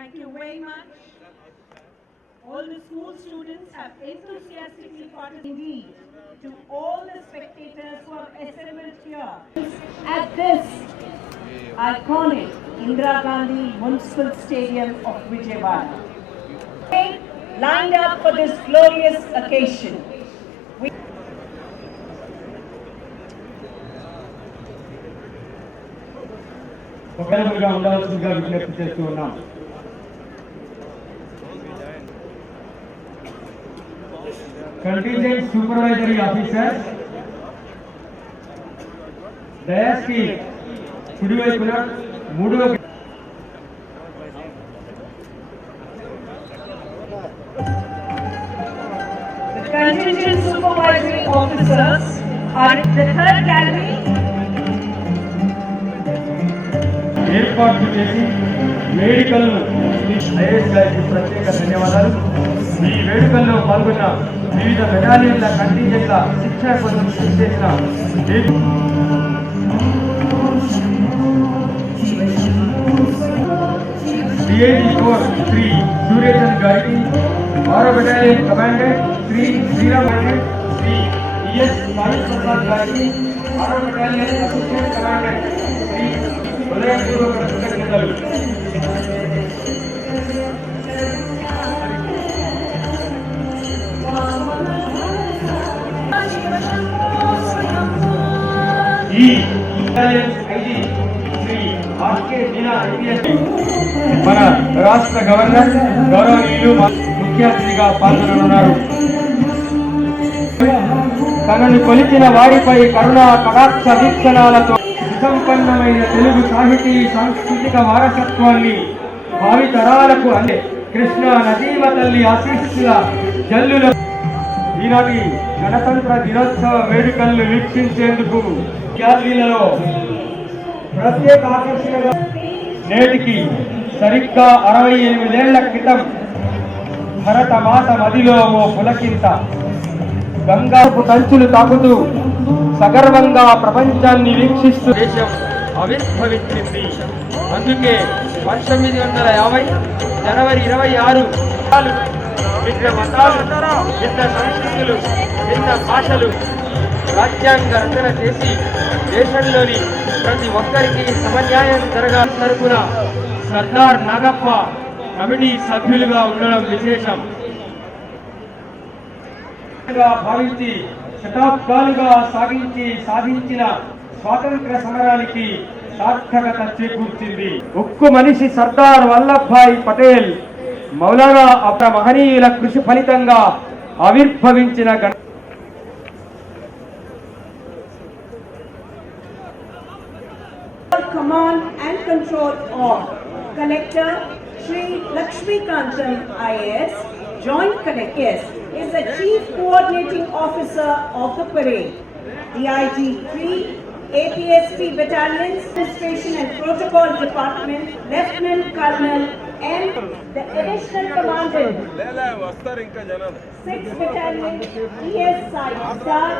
Thank you very much. All the school students have enthusiastically participated. Indeed, to all the spectators who have assembled here at this iconic Indira Gandhi Municipal Stadium of Vijayawada, lined up for this glorious occasion. విజ్ఞప్తి చేస్తూ ఉన్నాం. Contingent supervisory officer dais కి కుడివైపున మూడవ Contingent supervisory officers are in the third gallery. ఏర్పాట్లు చేసి వేడుకలను IAS గారికి ప్రత్యేక ధన్యవాదాలు. ఈ వేడుకల్లో పాల్గొన్న వివిధ బెటాలియన్ల కంటింజెంట్ల శిక్షణ కోసం కృషి చేసిన డిఐజీ కోర్ శ్రీ సూర్యచంద్ గారికి, 6వ battalion commandant Shri Sriram Shri E S Sai Prasad గారికి, 6వ బెటాలియన్ అసిస్టెంట్ కమాండెంట్ శ్రీ హృదయపూర్వక కృతజ్ఞతలు. ఈ IG Shri RK Meena I&PR మన రాష్ట్ర గవర్నర్ గౌరవనీయులు ముఖ్య అతిథిగా పాల్గొననున్నారు. తనను కొలిచిన వారిపై కరుణా కటాక్ష వీక్షణాలతో సుసంపన్నమైన తెలుగు సాహితీ సాంస్కృతిక వారసత్వాన్ని భావితరాలకు అందే కృష్ణా నదీమ తల్లి ఆశీస్సుల జల్లుల ఈనాటి గణతంత్ర దినోత్సవ వేడుకలను వీక్షించేందుకు గ్యాలరీలలో ప్రత్యేక ఆకర్షణగా నేటికి సరిగ్గా 68 ఏళ్ల క్రితం భరత మాత మదిలో ఓ పులకింత గంగాపు కంచులు తాకుతూ సగర్వంగా ప్రపంచాన్ని వీక్షిస్తూ దేశం ఆవిర్భవించింది. అందుకే 1950 జనవరి 26 భిన్న మతాలు, భిన్న సంస్కృతులు, భిన్న భాషలు రాజ్యాంగ రచన చేసి దేశంలోని ప్రతి ఒక్కరికి సమన్యాయం జరగాలి తరపున సర్దార్ నాగప్ప కమిటీ సభ్యులుగా ఉండడం విశేషం. భావించి శతాబ్దాలుగా సాధించిన స్వాతంత్ర సమరానికి సార్థకత చేకూర్చింది. ఉక్కు మనిషి సర్దార్ వల్లభాయ్ పటేల్, మౌలానా అబ్ర మహనీయుల కృషి ఫలితంగా ఆవిర్భవించిన Command and control of Collector Shri Lakshmikantan IAS, Joint Collector, is the Chief Coordinating Officer of the parade. The IG3 APSP Battalion's Administration and Protocol Department, Lieutenant Colonel and the Additional Commandant, 6th Battalion ESI Star,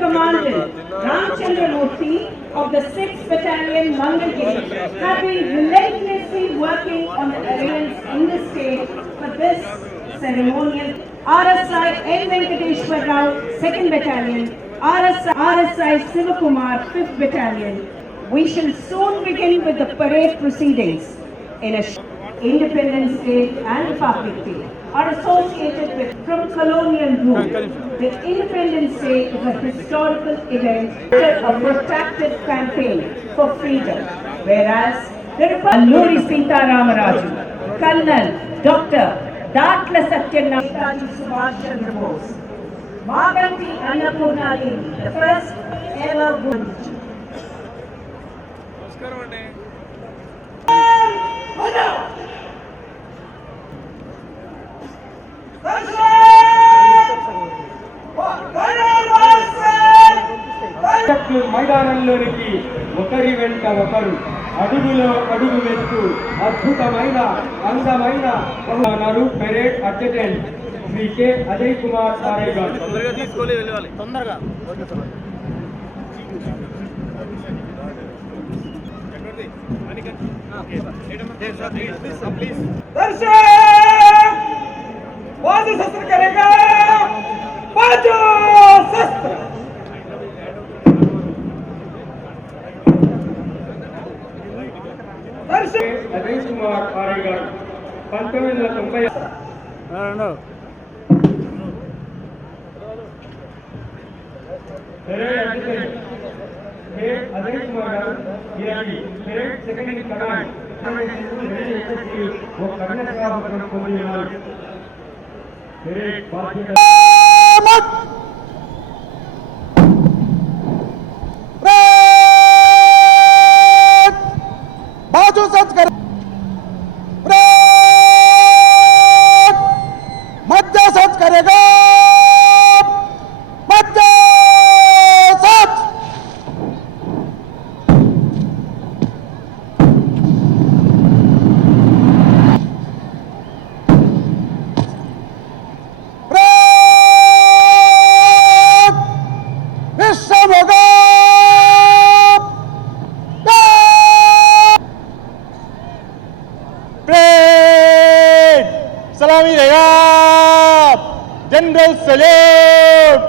Commandant Ramchandra Murthy of the 6th Battalion Mangalgiri have been relentlessly working on the arrangements in the state for this ceremonial. RSI N. Venkateshwar Rao, 2nd Battalion, RSI Sivakumar, 5th Battalion. We shall soon begin with the parade proceedings. In a Independence Day and Republic Day are associated with from colonial rule. The Independence Day is a historical event, a protracted campaign for freedom, whereas the Alluri Sita Ramaraju, Colonel Dr. Datla Satyanarayana Subhash Chandra Bose, Maganti Annapurna Devi, the first ever woman. మైదానంలోనికి ఒకరి వెంట ఒకరు అడుగులో అడుగు వేస్తూ అద్భుతమైన అందమైన parade adjutant Shri K Ajay Kumar Sare గారు. दर्शक बाजू शस्त्र करेगा बाजू शस्त्र दर्शक अजय कुमार आरेगार 1990 हे अजय कुमार गिरागी सेकंड इन कमांड वो करने का मतलब कोई नहीं मेरे बाजू सच कर मध्य सच करेगा मध्य सच विश्व होगा सलामी रहेगा जनरल सैल्यूट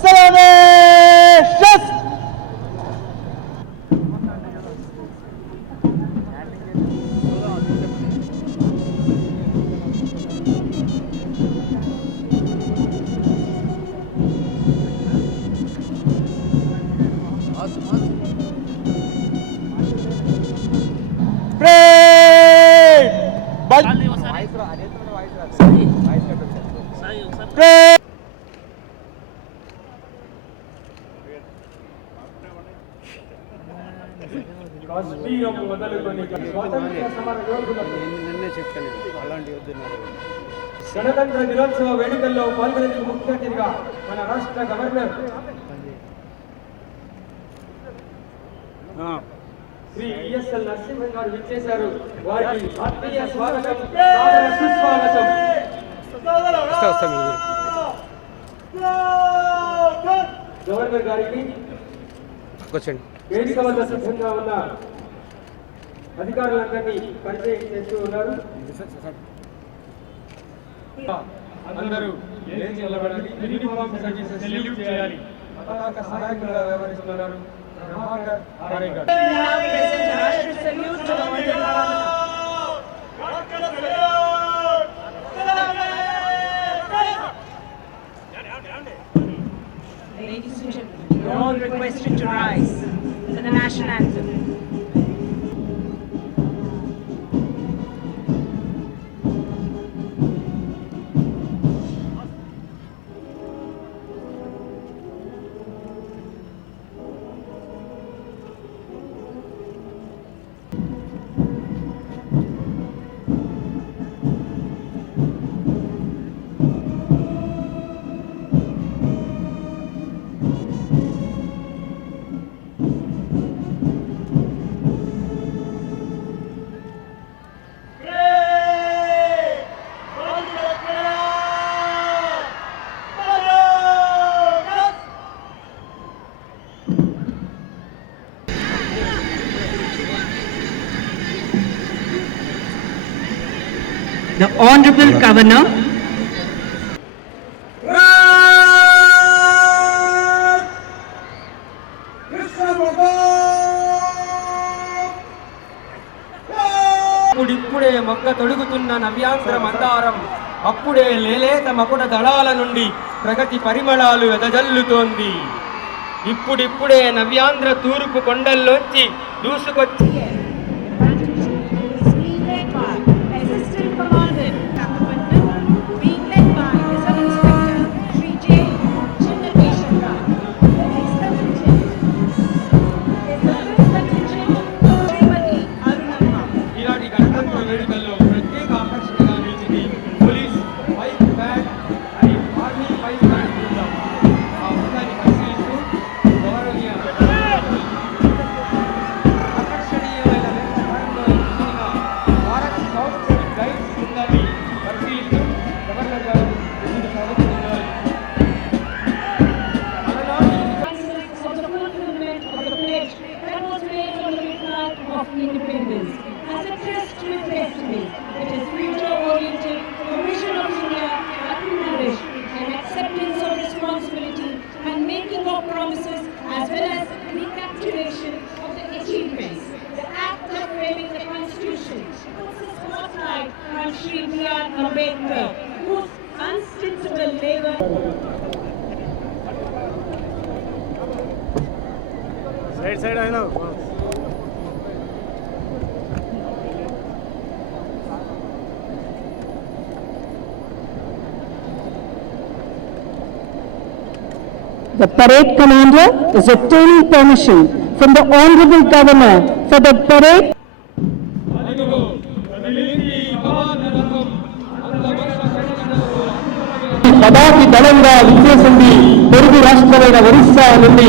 सलामी शस्त्र కాశ్మీరం మొదలుకొని స్వాతంత్ర సమర యోధులకు గణతంత్ర దినోత్సవ వేడుకల్లో పాల్గొనేందుకు ముఖ్య అతిథిగా మన రాష్ట్ర గవర్నర్ శ్రీ ఈఎస్ఎల్ నరసింహన్ గారు విచ్చేశారు. వారికి ఆత్మీయ స్వాగతం సాదర సుస్వాగతం. గవర్నర్ గారికి వేదిక వద్ద సిద్ధంగా ఉన్న అధికారులందరినీ పరిచయం చేస్తూ ఉన్నారు. అందరూ లేచి నిలబడాలి. యూనిఫామ్ సర్వీసెస్ సెల్యూట్ చేయాలి. పతాక సహాయకులుగా వ్యవహరిస్తున్నారు ప్రభాకర్ ఆర్ఐ గారు. Ladies and gentlemen, you're all requested to rise for the national anthem. The Honorable Governor ఇప్పుడిప్పుడే మొక్క తొడుగుతున్న నవ్యాంధ్ర మందారం అప్పుడే లేలేత మకుట దళాల నుండి ప్రగతి పరిమళాలు వెదజల్లుతోంది. ఇప్పుడిప్పుడే నవ్యాంధ్ర తూర్పు కొండల్లోంచి దూసుకొచ్చి of independence. as a tryst with destiny. It is future-oriented, a vision of India that will nourish an acceptance of responsibility and making of promises, as well as recapitulation of the achievements. The act of framing the Constitution puts a spotlight on Shri B.R. Ambedkar, whose unstintable labor Side, I know. The parade commander is obtaining permission from the Honorable Governor for the parade. పదాతి దళంగా విచ్చేసింది పొరుగు రాష్ట్రమైన ఒరిస్సా నుండి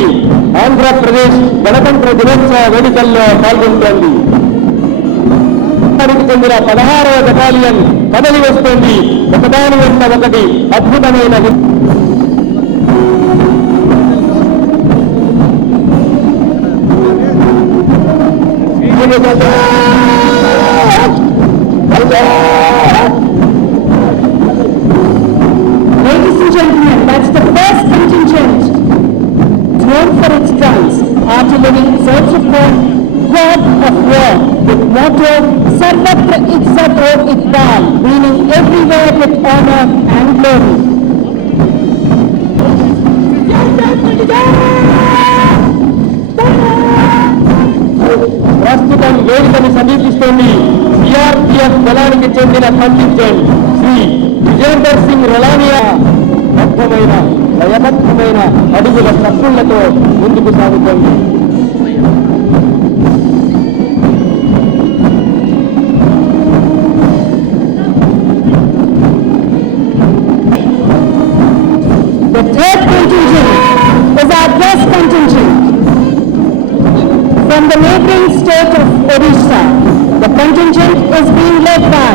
ఆంధ్రప్రదేశ్ గణతంత్ర దినోత్సవ వేడుకల్లో పాల్గొంటోంది. చెందిన 16వ battalion కదలి వస్తోంది. ఒకదాని వెంట ఒకటి అద్భుతమైన Ladies and gentlemen, that's the first contingent. Known for its guns, artillery, self-support, god of war, with motto Sarvatra Izzat o Iqbal, meaning everywhere with honor and glory. ప్రస్తుతం వేదికను సమీపిస్తోంది I&PR దళానికి చెందిన కంటింజెంట్ శ్రీ విజేందర్ సింగ్ రలానియా. బద్ధమైన లయబద్ధమైన అడుగుల చప్పుళ్లతో ముందుకు సాగుతోంది. The third contingent is our dress contingent from the neighboring state of Odisha. The contingent is being led by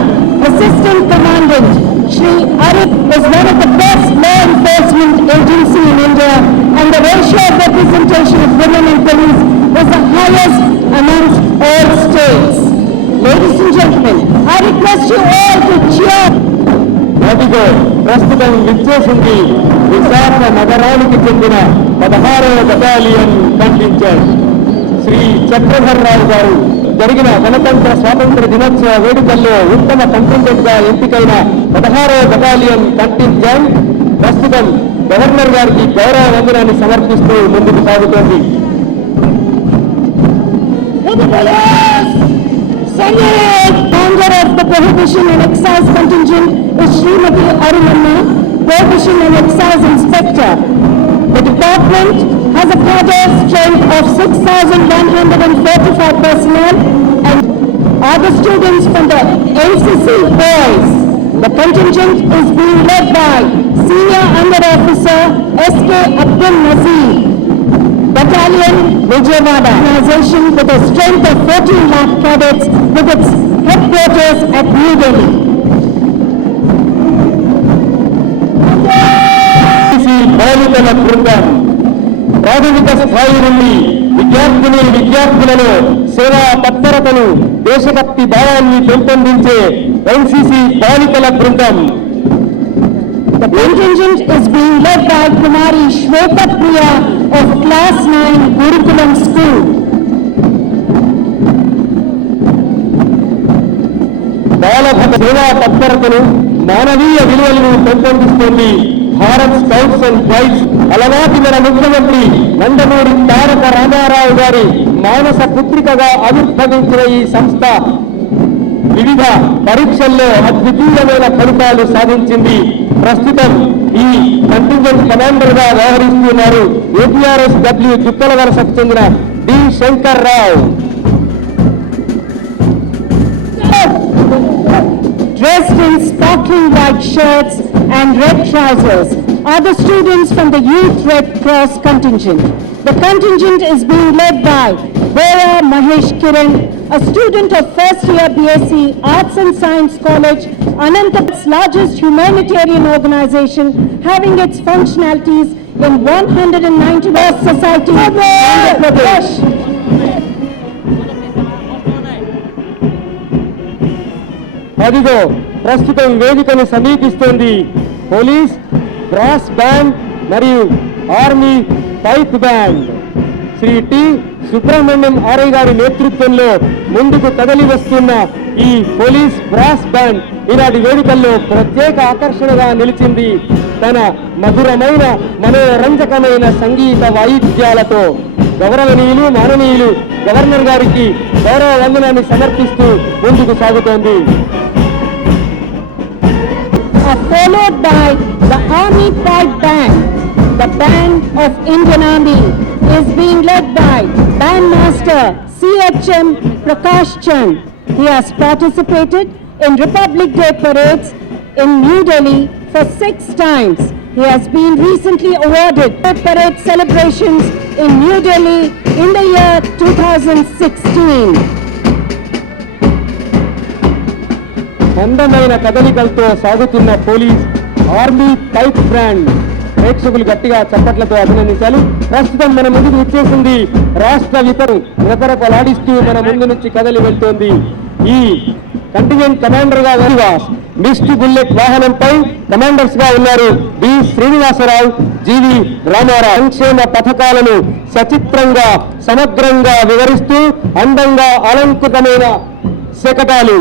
Assistant Commandant Shri Arif, is one of the best law enforcement agency in India, and the ratio of representation of women in police is the highest amongst all states. Ladies and gentlemen, I request you all to cheer. అదిగో ప్రస్తుతం విచ్చేసింది విశాఖ నగరానికి చెందిన 16వ battalion contingent Shri Chakradhar Rao గారు. జరిగిన గణతంత్ర స్వాతంత్ర దినోత్సవ వేడుకల్లో ఉత్తమ కంటింజెంట్ గా ఎంపికైన 16వ బెటాలియన్ కంటింజెంట్ ప్రస్తుతం గవర్నర్ గారికి గౌరవ వందనాన్ని సమర్పిస్తూ ముందుకు సాగుతోంది. Founder of the Prohibition and Excise Contingent is Srimati Arunamma, Prohibition and Excise Inspector. The department has a cadre strength of 6,145 personnel and are the students from the NCC boys. The contingent is being led by Senior Under Officer S.K. Abdul Nazir. Battalion Vijayawada organization with a strength of 14 lakh cadets with its headquarters at New Delhi. బాలికల బృందం ప్రాథమిక స్థాయి నుండి విద్యార్థులలో సేవా తత్పరతను, దేశభక్తి భావాన్ని పెంపొందించే ఎన్సీసీ బాలికల బృందం. The contingent is being led by Kumari Shweta Priya of Class 9 Gurukulam School. Balabhadra సేవా తత్పరతను, మానవీయ విలువలను పెంపొందిస్తోంది భారత్ స్కౌట్స్ అండ్ గైడ్స్. అలనాటి మన ముఖ్యమంత్రి నందమూరి తారక రామారావు గారి మానస పుత్రికగా ఆవిర్భవించిన ఈ సంస్థ వివిధ పరీక్షల్లో అద్వితీయమైన ఫలితాలు సాధించింది. ప్రస్తుతం ఈ కంటింజెంట్ కమాండర్ గా వ్యవహరిస్తున్నారు APRSW చుక్కల వలసకు చెందిన D Shankar Rao. Dressed in sparkling white shirts and red trousers are the students from the Youth Red Cross contingent. The contingent is being led by Bora Mahesh Kiran, a student of first year BSc Arts and Science College, Anantapur's largest humanitarian organization, having its functionalities in 190 societies in Andhra Pradesh. అదిగో ప్రస్తుతం వేదికను సమీపిస్తోంది police brass band మరియు army pipe band. Shri T Subrahmanyam RI గారి నేతృత్వంలో ముందుకు కదలి వస్తున్న ఈ పోలీస్ బ్రాస్ బ్యాండ్ ఈనాటి వేదికల్లో ప్రత్యేక ఆకర్షణగా నిలిచింది తన మధురమైన మనోరంజకమైన సంగీత వాయిద్యాలతో. గౌరవనీయులు మాననీయులు గవర్నర్ గారికి గౌరవ వందనాన్ని సమర్పిస్తూ ముందుకు సాగుతోంది. Followed by the Army Pipe Band. The Band of Indian Army is being led by Bandmaster CHM Prakash Chand. He has participated in Republic Day parades in New Delhi for 6 times. He has been recently awarded parade celebrations in New Delhi in the year 2016. అందమైన కదలికలతో సాగుతున్న police army pipe band ప్రేక్షకులు గట్టిగా చప్పట్లతో అభినందించాలి. ప్రస్తుతం మన ముందుకు వచ్చేసింది రాష్ట్ర విపరపలాడిస్తూ మన ముందు నుంచి కదలి వెళ్తోంది. ఈ కంటింజెంట్ కమాండర్ గా మిస్ట్ బుల్లెట్ వాహనంపై కమాండర్స్ గా ఉన్నారు బి శ్రీనివాసరావు, జీవి రామారావు. సంక్షేమ పథకాలను సచిత్రంగా సమగ్రంగా వివరిస్తూ అందంగా అలంకృతమైన శకటాలు.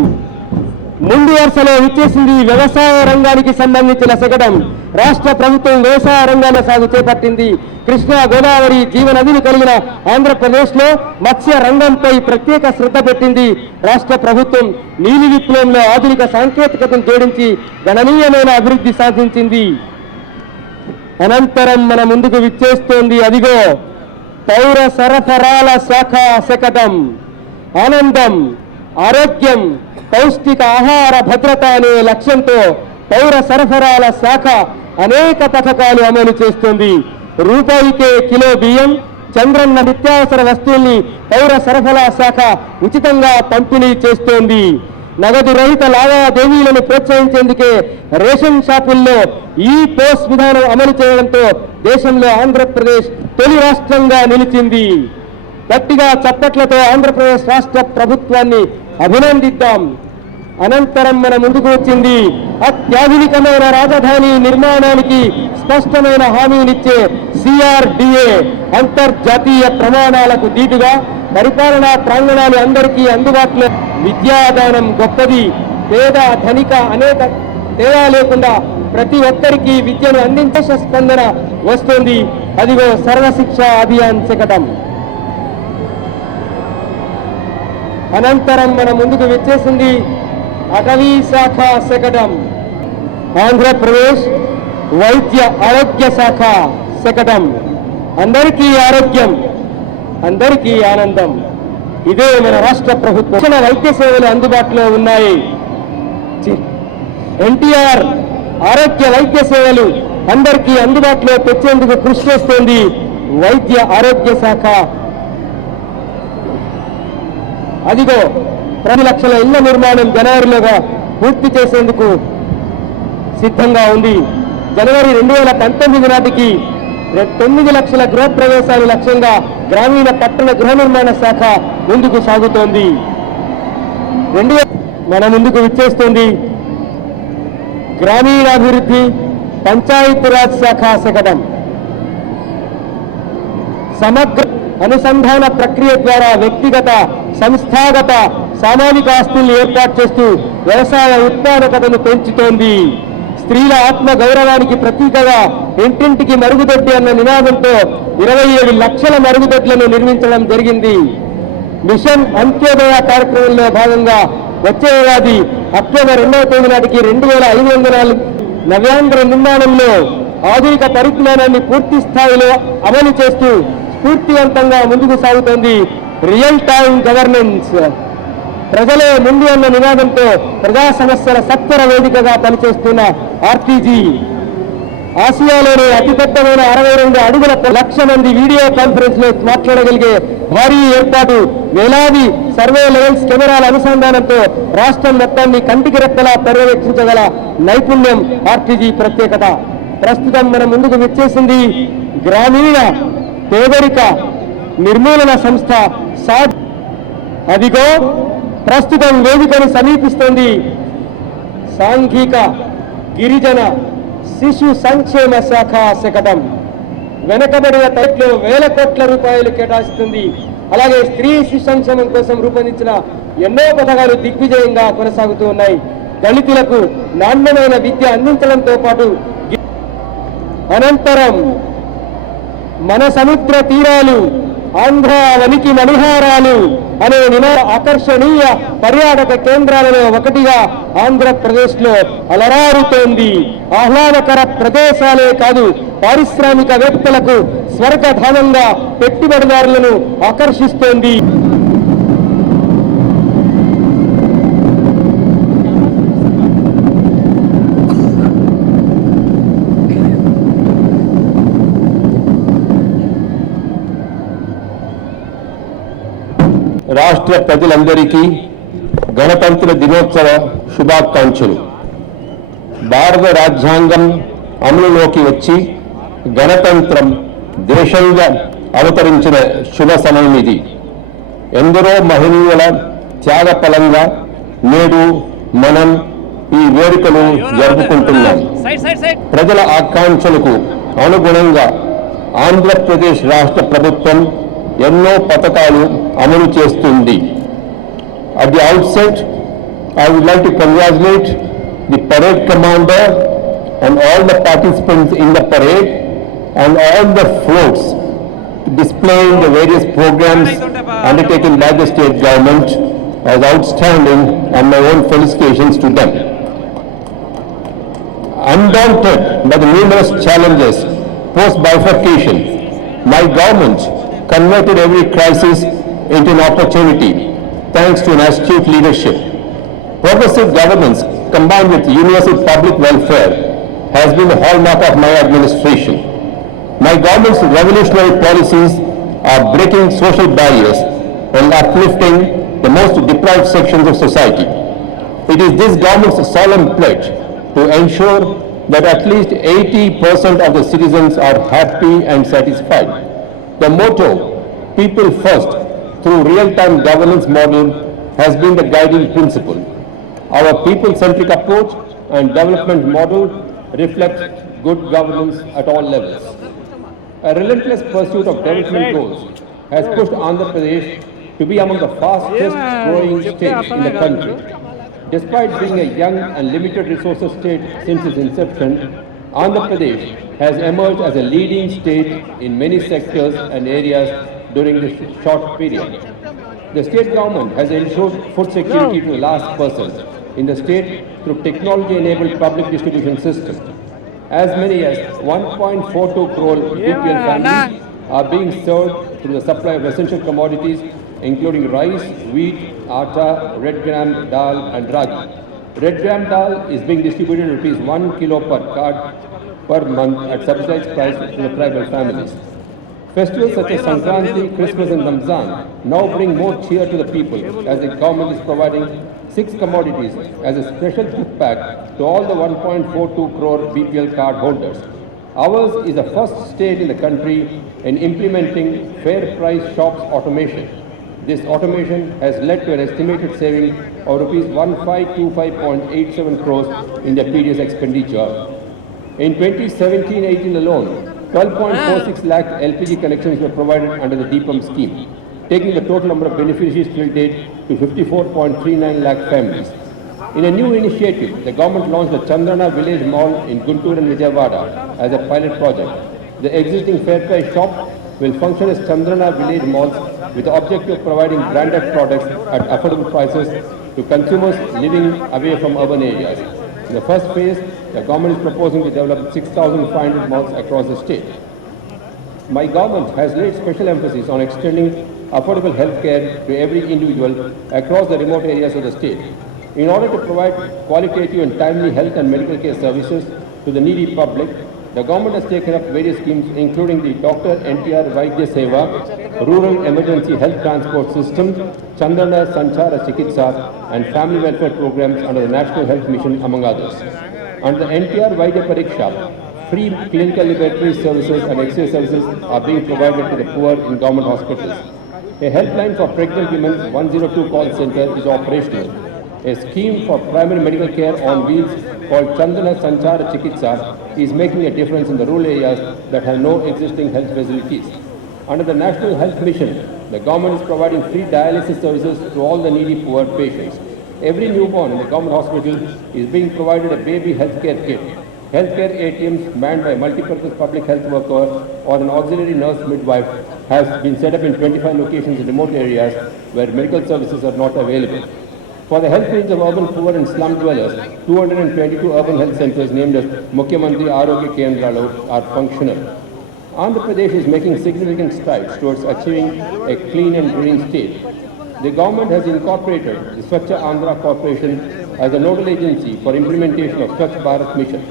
ముందు వరుసలో విచ్చేసింది వ్యవసాయ రంగానికి సంబంధించిన శకటం. రాష్ట్ర ప్రభుత్వం వ్యవసాయ రంగాల సాగు చేపట్టింది. కృష్ణా గోదావరి జీవనదిని కలిగిన ఆంధ్రప్రదేశ్లో మత్స్య రంగంపై ప్రత్యేక శ్రద్ధ పెట్టింది. రాష్ట్ర ప్రభుత్వం నీలి విప్లవంలో ఆధునిక సాంకేతికతను జోడించి గణనీయమైన అభివృద్ధి సాధించింది. అనంతరం మన ముందుకు విచ్చేస్తోంది అదిగో పౌర సరఫరాల శాఖ శకటం. ఆనందం, ఆరోగ్యం, పౌష్టిక ఆహార భద్రత అనే లక్ష్యంతో పౌర సరఫరాల శాఖ అనేక పథకాలు అమలు చేస్తుంది. రూపాయికే కిలో బియ్యం, చంద్రన్న నిత్యావసర వస్తువుల్ని పౌర సరఫరా శాఖ ఉచితంగా పంపిణీ చేస్తోంది. నగదు రహిత లావాదేవీలను ప్రోత్సహించేందుకే రేషన్ షాపుల్లో ఈ పోస్ట్ విధానం అమలు చేయడంతో దేశంలో ఆంధ్రప్రదేశ్ తొలి రాష్ట్రంగా నిలిచింది. గట్టిగా చప్పట్లతో ఆంధ్రప్రదేశ్ రాష్ట్ర ప్రభుత్వాన్ని అభినందిద్దాం. అనంతరం మన ముందుకు వచ్చింది అత్యాధునికమైన రాజధాని నిర్మాణానికి స్పష్టమైన హామీనిచ్చే సిఆర్డిఏ. అంతర్జాతీయ ప్రమాణాలకు దీటుగా పరిపాలనా ప్రాంగణాలు అందరికీ అందుబాటులో. విద్యాదానం గొప్పది, పేద ధనిక అనేక తేడా లేకుండా ప్రతి ఒక్కరికి విద్యను అందించే స్పందన వస్తుంది. అదిగో సర్వశిక్ష అభియాన్ శకటం. అనంతరం మన ముందుకు వచ్చేసింది అటవీ శాఖ శకటం. ఆంధ్రప్రదేశ్ వైద్య ఆరోగ్య శాఖ శకటం. అందరికీ ఆరోగ్యం, అందరికీ ఆనందం. ఇదే మన రాష్ట్ర ప్రభుత్వం. వైద్య సేవలు అందుబాటులో ఉన్నాయి. ఎన్టీఆర్ ఆరోగ్య వైద్య సేవలు అందరికీ అందుబాటులో తెచ్చేందుకు కృషి చేస్తోంది వైద్య ఆరోగ్య శాఖ. అదిగో 10 లక్షల ఇళ్ల నిర్మాణం జనవరిలోగా పూర్తి చేసేందుకు సిద్ధంగా ఉంది. జనవరి 2019 నాటికి 9 లక్షల గృహప్రవేశాలు లక్ష్యంగా గ్రామీణ పట్టణ గృహ నిర్మాణ శాఖ ముందుకు సాగుతోంది. మన ముందుకు విచ్చేస్తోంది గ్రామీణాభివృద్ధి పంచాయతీరాజ్ శాఖ శకటం. సమగ్ర అనుసంధాన ప్రక్రియ ద్వారా వ్యక్తిగత సంస్థాగత సామాజిక ఆస్తుల్ని ఏర్పాటు చేస్తూ వ్యవసాయ ఉత్పాదకతను పెంచుతోంది. స్త్రీల ఆత్మ గౌరవానికి ప్రతీకగా ఇంటింటికి మరుగుదొడ్డి అన్న నినాదంతో 27 లక్షల మరుగుదొడ్లను నిర్మించడం జరిగింది. మిషన్ అంత్యోదయ కార్యక్రమంలో భాగంగా వచ్చే ఏడాది అక్టోబర్ 2వ తేదీ నాటికి 2500 నవ్యాంధ్ర నిర్మాణంలో ఆధునిక పరిజ్ఞానాన్ని పూర్తి స్థాయిలో అమలు చేస్తూ స్ఫూర్తివంతంగా ముందుకు సాగుతోంది రియల్ టైమ్ గవర్నెన్స్. ప్రజలే ముందు అన్న నినాదంతో ప్రజా సమస్యల సత్వర వేదికగా పనిచేస్తున్న ఆర్టీజీ ఆసియాలోనే అతిపెద్దమైన 62 అడుగుల 1,00,000 మంది వీడియో కాన్ఫరెన్స్ లో మాట్లాడగలిగే భారీ ఏర్పాటు. వేలాది సర్వే లెవెల్స్ కెమెరాల అనుసంధానంతో రాష్ట్రం మొత్తాన్ని కంటికి రెప్పలా పర్యవేక్షించగల నైపుణ్యం ఆర్టీజీ ప్రత్యేకత. ప్రస్తుతం మన ముందుకు వచ్చేసింది గ్రామీణ పేదరిక నిర్మూలన సంస్థ సాడ్. అదిగో ప్రస్తుతం వేదికను సమీపిస్తోంది సాంఘిక గిరిజన శిశు సంక్షేమ శాఖ శకటం వెనకబడిన తరగతిలో వేల కోట్ల రూపాయలు కేటాయిస్తుంది. అలాగే స్త్రీ శిశు సంక్షేమం కోసం రూపొందించిన ఎన్నో పథకాలు దిగ్విజయంగా కొనసాగుతూ ఉన్నాయి. దళితులకు నాణ్యమైన విద్య అందించడంతో పాటు అనంతరం మన సముద్ర తీరాలు ఆంధ్రావనికి మణిహారాలు అనే ఆకర్షణీయ పర్యాటక కేంద్రాలలో ఒకటిగా ఆంధ్రప్రదేశ్లో అలరారుతోంది. ఆహ్లాదకర ప్రదేశాలే కాదు, పారిశ్రామికవేత్తలకు స్వర్గధామంగా పెట్టుబడిదారులను ఆకర్షిస్తోంది. రాష్ట్ర ప్రజలందరికీ గణతంత్ర దినోత్సవ శుభాకాంక్షలు. భారత రాజ్యాంగం అమలులోకి వచ్చి గణతంత్రం దేశంగా అవతరించిన శుభ సమయం ఇది. ఎందరో మహనీయుల త్యాగ ఫలంగా నేడు మనం ఈ వేడుకను జరుపుకుంటున్నాం. ప్రజల ఆకాంక్షలకు అనుగుణంగా ఆంధ్రప్రదేశ్ రాష్ట్ర ప్రభుత్వం ఎన్నో పథకాలు అమలు చేస్తుంది. At the outset, I would like to congratulate the parade commander and all the participants in the parade and all the floats displaying the various programs undertaken by the state government as outstanding, and my own felicitations to them. Undaunted by the numerous challenges post-bifurcation, my government converted every crisis into an opportunity thanks to an astute leadership. Progressive governance combined with universal public welfare has been the hallmark of my administration. My government's revolutionary policies are breaking social barriers and uplifting the most deprived sections of society. It is this government's solemn pledge to ensure that at least 80% of the citizens are happy and satisfied. The motto, "People First," through real-time governance model has been the guiding principle. Our people-centric approach and development model reflects good governance at all levels. A relentless pursuit of development goals has pushed Andhra Pradesh to be among the fastest growing states in the country. Despite being a young and limited resources state since its inception, Andhra Pradesh has emerged as a leading state in many sectors and areas during this short period. The state government has ensured food security to the last person in the state through technology-enabled public distribution system. As many as 1.42 crore BPL families are being served through the supply of essential commodities including rice, wheat, atta, red gram dal and ragi. Red gram dal is being distributed at rupees 1 kilo per card per month at subsidized price to the tribal families. Festivals such as Sankranti, Christmas and Ramzan now bring more cheer to the people as the government is providing 6 commodities as a special gift pack to all the 1.42 crore BPL card holders. Ours is the first state in the country in implementing fair price shops automation. This automation has led to an estimated saving of rupees 1525.87 crores in the previous expenditure. In 2017-18 alone, 12.46 lakh LPG connections were provided under the DPM scheme, taking the total number of beneficiaries till date to 54.39 lakh families. In a new initiative, the government launched the Chandrana Village Mall in Guntur and Vijayawada as a pilot project. The existing fair price shop will function as Chandrana Village Malls with the objective of providing branded products at affordable prices to consumers living away from urban areas. In the first phase, the government is proposing to develop 6,500 malls across the state. My government has laid special emphasis on extending affordable health care to every individual across the remote areas of the state. In order to provide qualitative and timely health and medical care services to the needy public, the government has taken up various schemes including the Dr. I&PR Vaidya Seva, Rural Emergency Health Transport System, Chandrana Sanchara Chikitsa and family welfare programs under the National Health Mission among others. Under the I&PR Vaidya Pariksha, free clinical laboratory services and X-ray services are being provided to the poor in government hospitals. A helpline for pregnant women 102 call center is operational. A scheme for primary medical care on wheels called Chandana Sanchara Chikitsa is making a difference in the rural areas that have no existing health facilities. Under the National Health Mission, the government is providing free dialysis services to all the needy poor patients. Every newborn in the government hospital is being provided a baby healthcare kit. Healthcare ATMs manned by multi-purpose public health worker or an auxiliary nurse midwife has been set up in 25 locations in remote areas where medical services are not available. For the health needs of urban poor and slum dwellers, 222 urban health centers named as Mukhyamantri Arogya Kendralu are functional. Andhra Pradesh is making significant strides towards achieving a clean and green state. The government has incorporated the Swachh Andhra Corporation as a nodal agency for implementation of Swachh Bharat mission.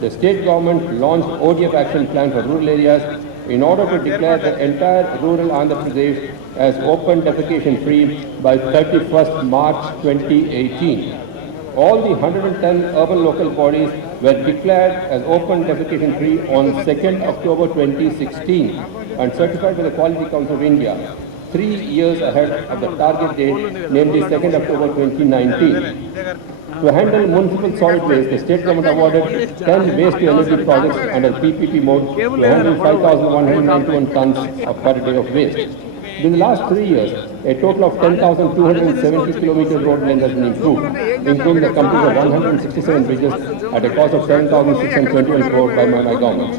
The state government launched ODF action plan for rural areas in order to declare the entire rural Andhra Pradesh as open defecation free by 31st March 2018. All the 110 urban local bodies were declared as open defecation free on 2nd October 2016 and certified by the Quality Council of India 3 years ahead of the target date, namely 2nd October 2019. To handle municipal solid waste, the state government awarded 10 waste-to-energy projects under PPP mode to handle 5,191 tons per day of waste. In the last 3 years, a total of 10,270 kilometer road length has been improved, including the completion of 167 bridges at a cost of 7,621 crore by my government.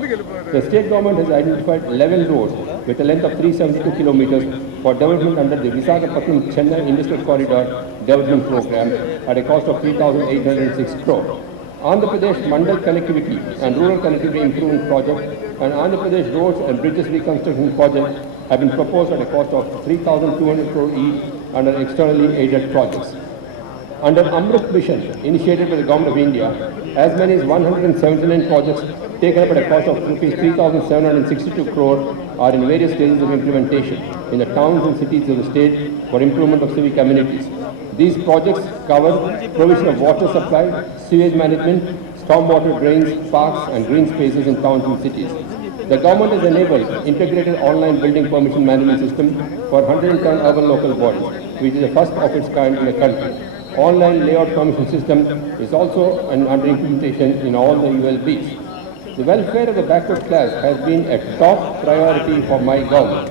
The state government has identified 11 roads with a length of 372 kilometers for development under the Visakhapatnam Chennai Industrial Corridor Development Program at a cost of 3,806 crore. Andhra Pradesh Mandal Connectivity and Rural Connectivity Improvement Project and Andhra Pradesh Roads and Bridges Reconstruction Project have been proposed at a cost of 3,200 crore each under externally aided projects. Under Amrit Mission, initiated by the Government of India, as many as 179 projects taken up at a cost of rupees 3,762 crore are in various stages of implementation in the towns and cities of the state for improvement of civic amenities. These projects cover provision of water supply, sewage management, stormwater drains, parks and green spaces in towns and cities. The government has enabled integrated online building permission management system for 110 urban local bodies, which is the first of its kind in the country. Online layout permission system is also under implementation in all the ULBs. The welfare of the backward class has been a top priority for my government.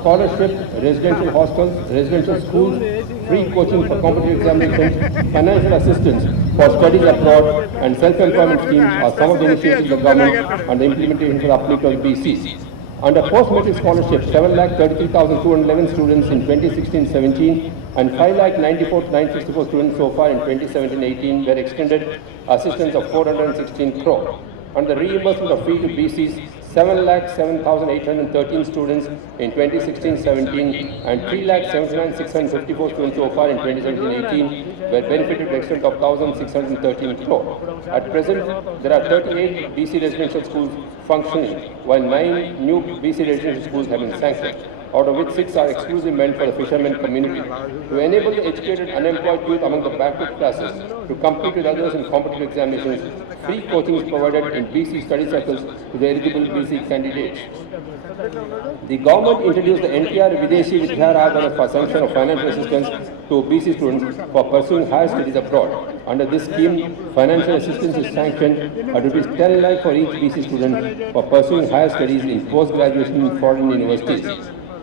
Scholarship, residential hostels, residential schools, free coaching for competitive examinations, financial assistance for studies abroad, and self-employment schemes are some of the initiatives of the government and the implementation for the uplift of BCs. Under post-metric scholarship, 7,33,211 students in 2016-17 and 5,94,964 students so far in 2017-18 were extended assistance of 416 crore. Under the reimbursement of fee to BCs, 7,07,813 students in 2016-17 and 3,79,654 students so far in 2017-18 were benefited to the extent of 1,613 crore. At present, there are 38 BC residential schools functioning, while 9 new BC residential schools have been sanctioned, out of which 6 are exclusively meant for the fishermen community. To enable the educated unemployed youth among the backward classes to compete with others in competitive examinations, free coaching is provided in BC study circles to the eligible BC candidates. The government introduced the I&PR Videshi Vidyaragana for sanction of financial assistance to BC students for pursuing higher studies abroad. Under this scheme, financial assistance is sanctioned at ₹10 lakh for each BC student for pursuing higher studies in post-graduation in foreign universities.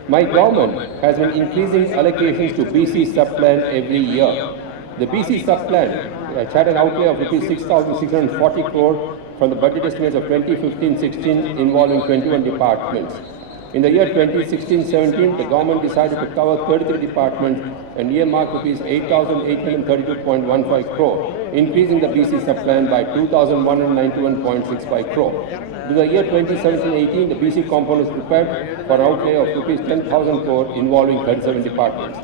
My government has been increasing allocations to BC subplan every year. The BC subplan had an outlay of rupees 6,640 crore from the budget estimates of 2015-16 involving 21 departments. In the year 2016-17, the government decided to cover 33 departments and earmark rupees 8,832.15 crore, increasing the BC subplan by 2,191.65 crore. In the year 2017-18, the BC component is prepared for an outlay of rupees 10,000 crore involving 37 departments.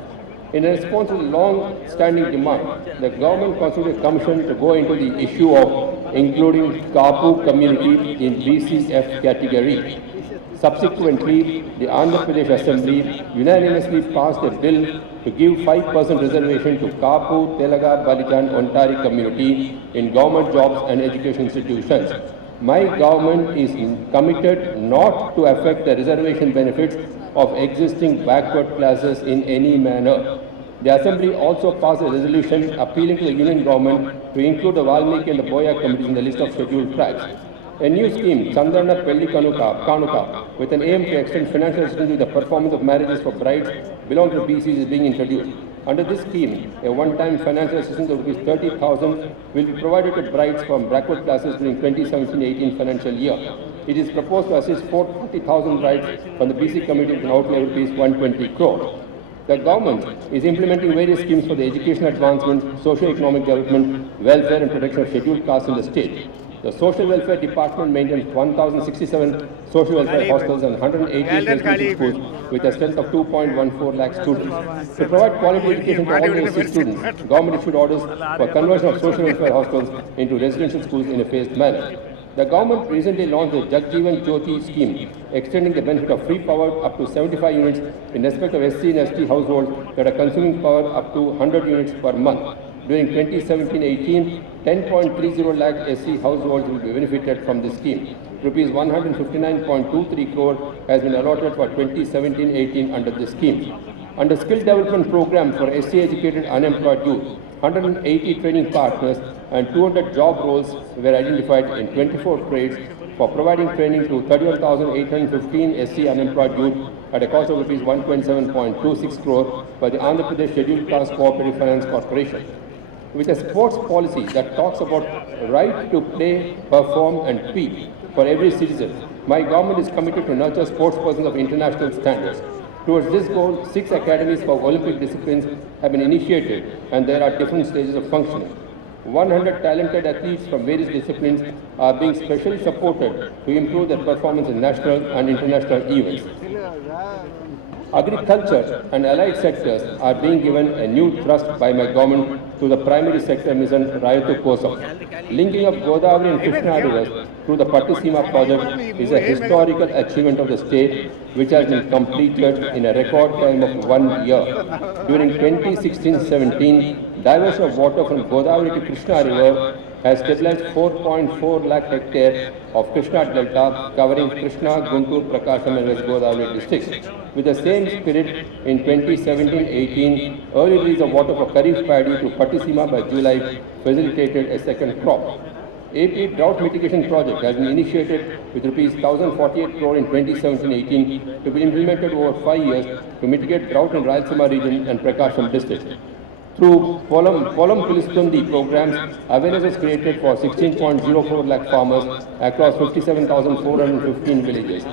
In response to the long-standing demand, the government constituted a commission to go into the issue of including Kapu community in BCF category. Subsequently, the Andhra Pradesh Assembly unanimously passed a bill to give 5% reservation to Kapu, Telaga, Balijan, Ontari community in government jobs and education institutions. My government is committed not to affect the reservation benefits of existing backward classes in any manner. The Assembly also passed a resolution appealing to the Union Government to include the Valmiki and the Boya committees in the list of scheduled tribes. A new scheme, Chandana Pelli Kanuka, with an aim to extend financial assistance to the performance of marriages for brides belonging to BCs is being introduced. Under this scheme, a one-time financial assistance of Rs 30,000 will be provided to brides from backward classes during 2017-18 financial year. It is proposed to assist 40,000 brides from the BC community with an outlay of Rs 120 crore. The government is implementing various schemes for the education advancement, socio-economic development, welfare and protection of scheduled castes in the state. The Social Welfare Department maintains 1,067 social welfare hostels and 118 residential schools with a strength of 2.14 lakh students. To provide quality education to all university students, government issued orders for conversion of social welfare hostels into residential schools in a phased manner. The government recently launched the Jagjeevan Jyoti scheme, extending the benefit of free power up to 75 units in respect of SC and ST households that are consuming power up to 100 units per month. During 2017-18, 10.30 lakh SC households will be benefited from this scheme. Rupees 159.23 crore has been allotted for 2017-18 under this scheme. Under skill development program for SC educated unemployed youth, 180 training partners and 200 job roles were identified in 24 trades for providing training to 31,815 SC unemployed youth at a cost of Rs 127.26 crore by the Andhra Pradesh Scheduled Caste Cooperative Finance Corporation. With a sports policy that talks about right to play, perform and peak for every citizen, my government is committed to nurture sports persons of international standards. Towards this goal, 6 academies for Olympic disciplines have been initiated and there are different stages of functioning. 100 talented athletes from various disciplines are being specially supported to improve their performance in national and international events. Agriculture and allied sectors are being given a new thrust by my government to the primary sector mission Rayatu Kosam. Linking up Godavari and Krishna rivers through the Pattisima project is a historical achievement of the state which has been completed in a record time of 1 year. During 2016-17, diversion of water from Godavari to Krishna river has stabilized 4.4 lakh hectares of Krishna Delta covering Krishna, Guntur, Prakasam and West Godavari districts. With the same spirit, in 2017-18, early release of water for Kharif paddy to Pattisima by July facilitated a second crop. AP Drought Mitigation Project has been initiated with Rs 1,048 crore in 2017-18 to be implemented over 5 years to mitigate drought in Rayalaseema region and Prakasam district. Through Polam Pilistundi programs, awareness was created for 16.04 lakh farmers across 57,415 villages.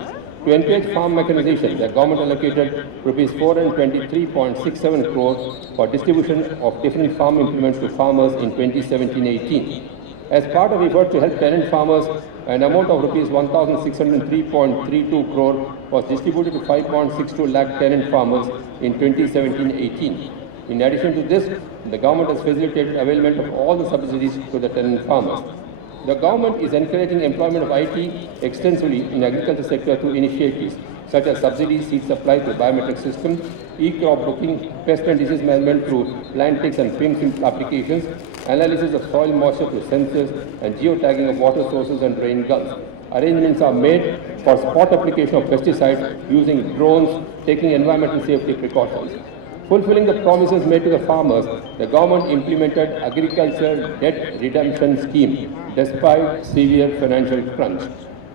To encourage farm mechanization, the government allocated Rs 423.67 crore for distribution of different farm implements to farmers in 2017-18. As part of effort to help tenant farmers, an amount of Rs 1,603.32 crore was distributed to 5.62 lakh tenant farmers in 2017-18. In addition to this, the government has facilitated availment of all the subsidies to the tenant farmers. The government is encouraging employment of IT extensively in the agriculture sector through initiatives such as subsidies, seed supply through biometric system, e-crop booking, pest and disease management through Plantix and PIM applications, analysis of soil moisture through sensors, and geotagging of water sources and drain guns. Arrangements are made for spot application of pesticides using drones, taking environmental safety precautions. Fulfilling the promises made to the farmers, the government implemented agriculture debt redemption scheme despite severe financial crunch.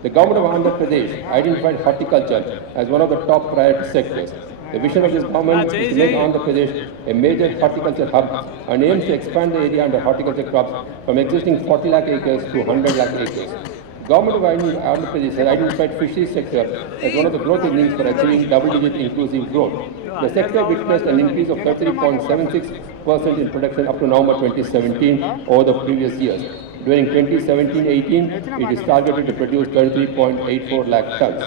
The government of Andhra Pradesh identified horticulture as one of the top priority sectors. The vision of this government is to make Andhra Pradesh a major horticulture hub and aims to expand the area under horticulture crops from existing 40 lakh acres to 100 lakh acres. Government of Andhra Pradesh has identified fisheries sector as one of the growth engines for achieving double-digit inclusive growth. The sector witnessed an increase of 33.76% in production up to November 2017 over the previous years. During 2017-18, it is targeted to produce 33.84 lakh tons.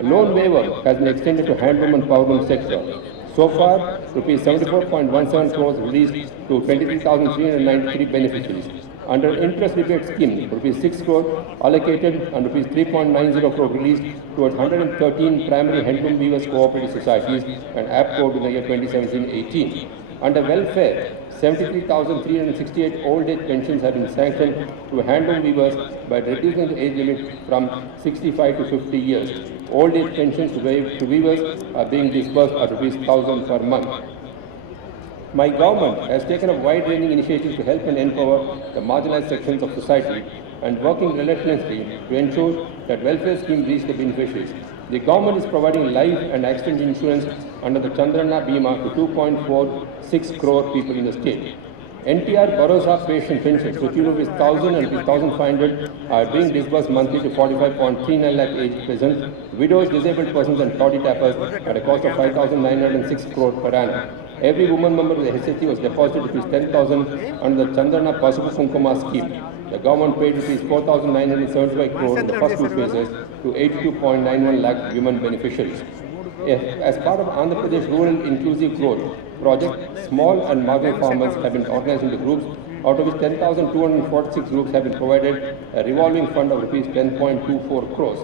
A loan waiver has been extended to handloom and powerloom sector. So far, Rs 74.17 crores released to 23,393 beneficiaries. Under interest rebate scheme, Rs 6 crore allocated and Rs 3.90 crore released towards 113 primary handloom weavers cooperative societies and APCO in the year 2017-18. Under welfare, 73,368 old age pensions have been sanctioned to handloom weavers by reducing the age limit from 65 to 50 years. Old age pensions to weavers are being disbursed at Rs 1,000 per month. My government has taken up wide-ranging initiatives to help and empower the marginalized sections of society and working relentlessly to ensure that welfare schemes reach the beneficiaries. The government is providing life and accident insurance under the Chandrana Bima to 2.46 crore people in the state. I&PR Bharosa patient pensions to tune of 1,000 and 1,500 are being disbursed monthly to 45.39 lakh age persons, widows, disabled persons and toddy tappers at a cost of 5,906 crore per annum. Every woman member of the HST was deposited rupees 10,000 under the Chandrana Pasupu Kunkuma scheme. The government paid rupees 4,975 crore in the first two phases to 82.91 lakh women beneficiaries. As part of Andhra Pradesh Rural Inclusive Growth Project, small and marginal farmers have been organized into groups, out of which 10,246 groups have been provided a revolving fund of rupees 10.24 crores.